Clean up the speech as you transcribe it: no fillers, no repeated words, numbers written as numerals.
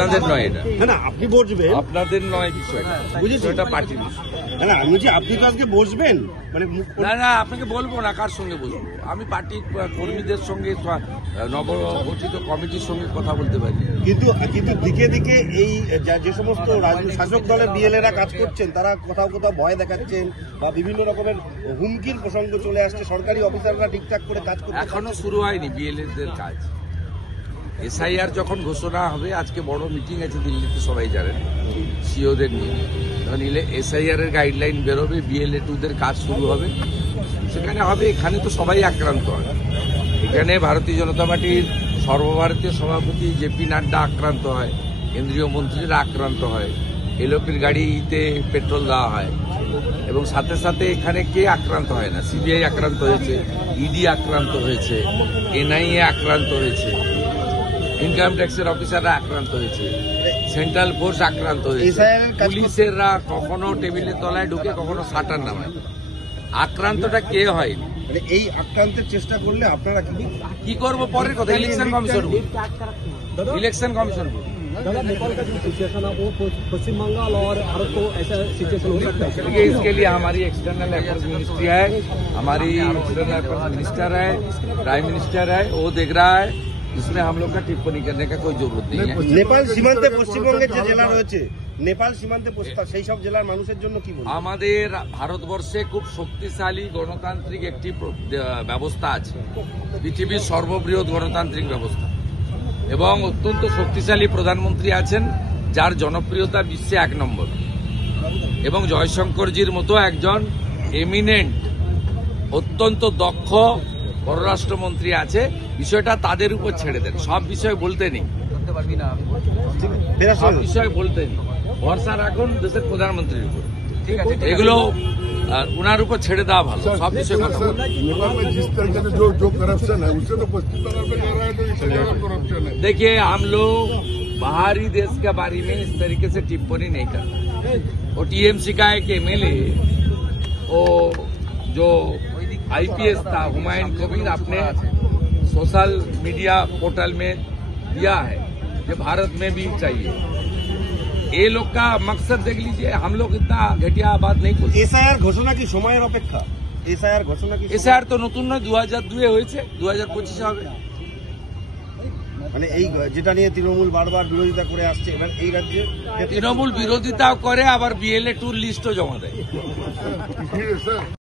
আপনাদের নয়, এটা না আপনি বসবেন, আপনাদের নয় বিষয়টা, বিষয়টা পার্টির বিষয়। না আমি বলছি আপনি তো আজকে বসবেন, মানে না আপনাকে বলবো না কার সঙ্গে বসবো। আমি পার্টির কর্মীদের সঙ্গে, নবগঠিত কমিটির সঙ্গে কথা বলতে পারি। কিন্তু দিকে দিকে এই যে সমস্ত শাসক দলের বিএলএরা কাজ করছেন, তারা কোথাও কোথাও ভয় দেখাচ্ছেন বা বিভিন্ন রকমের হুমকির প্রসঙ্গ চলে আসছে। সরকারি অফিসাররা ঠিকঠাক করে কাজ করতে এখনো শুরু হয়নি বিএলএদের কাজ। এসআইআর যখন ঘোষণা হবে, আজকে বড় মিটিং আছে দিল্লিতে, সবাই জানেন, সিওদের নিয়ে। তখন এসআইআর এর গাইডলাইন বেরোবে, বিএলএ 2দের কাজ শুরু হবে, সেখানে হবে। এখানে তো সবাই আক্রান্ত হয়। এখানে ভারতীয় জনতা পার্টির সর্বভারতীয় সভাপতি জেপি নাড্ডা আক্রান্ত হয়, কেন্দ্রীয় মন্ত্রীরা আক্রান্ত হয়, এলোকের গাড়িতে পেট্রোল দেওয়া হয়, এবং সাথে সাথে এখানে কে আক্রান্ত হয় না? সিবিআই আক্রান্ত হয়েছে, ইডি আক্রান্ত হয়েছে, এনআইএ আক্রান্ত হয়েছে, ইনকাম ট্যাক্সের অফিসাররা আক্রান্ত হয়েছে, সেন্ট্রাল ফোর্স আক্রান্ত হয়েছে, পুলিশেরা কখনো টেবিলের তলায় ঢুকে কখনো শাটার নামায়। আক্রান্তটা কে হয়নি? এই আক্রান্তের চেষ্টা করলে আপনারা কি করবো পরের কথা, ইলেকশন কমিশন, इलेक्शन कमीशन को नेपाल का जो सिचुएशन है वो पश्चिम बंगाल और भारत को ऐसा सिचुएशन हो सकता है। इसके लिए हमारी एक्सटर्नल अफेयर्स मिनिस्ट्री है, हमारी एक्सटर्नल अफेयर्स मिनिस्टर है, प्राइम मिनिस्टर है, वो देख रहा है। इसमें हम लोग का टिप्पणी करने का कोई जरूरत नहीं है। नेपाल সীমান্তে পশ্চিমবঙ্গের যে জেলা রয়েছে, নেপাল সীমান্তে সেই সব জেলার মানুষের জন্য কি বলবো? আমাদের ভারতবর্ষে খুব শক্তিশালী গণতান্ত্রিক একটি ব্যবস্থা আছে, পৃথিবীর সর্ববৃহৎ গণতান্ত্রিক ব্যবস্থা, এবং অত্যন্ত শক্তিশালী প্রধানমন্ত্রী আছেন যার জনপ্রিয়তা বিশ্বে 1 নম্বর, এবং জয়শঙ্করজির মতো একজন এমিনেন্ট অত্যন্ত দক্ষ পররাষ্ট্রমন্ত্রী আছে। বিষয়টা তাদের উপর ছেড়ে দেন, সব বিষয় বলতে নেই, সব বিষয় বলতে নেই, ভরসা রাখুন দেশের প্রধানমন্ত্রীর উপর। এগুলো उनार ऊपर छेड़े देवा भालो, सब विषय नेपाल में जिस तरीके से जो करप्शन है उससे तो पश्चिम बंगाल में जा रहा है, तो इससे ज्यादा करप्शन है। देखिए, हम लोग बाहरी देश के बारे में इस तरीके से टिप्पणी नहीं करते। और टीएमसी का एक एमएलए, वो जो आईपीएस था हुमायूं कबीर, अपने सोशल मीडिया पोर्टल में दिया है कि भारत में भी चाहिए। ये लोग का मकसद देख लीजिए, हम लोग इतना घटिया बात नहीं করছি। এসআইআর ঘোষণা কি সময়ের অপেক্ষা? এসআইআর ঘোষণা কি? এসআইআর তো নতুন নয়, 2002 হয়েছে, 2025 হবে। মানে এই যেটা নিয়ে তৃণমূল বারবার বিরোধিতা করে আসছে, এবার এই রাজ্যে তৃণমূল বিরোধিতাও করে, আবার বিএলএ 2 লিস্টও জমা দেয়।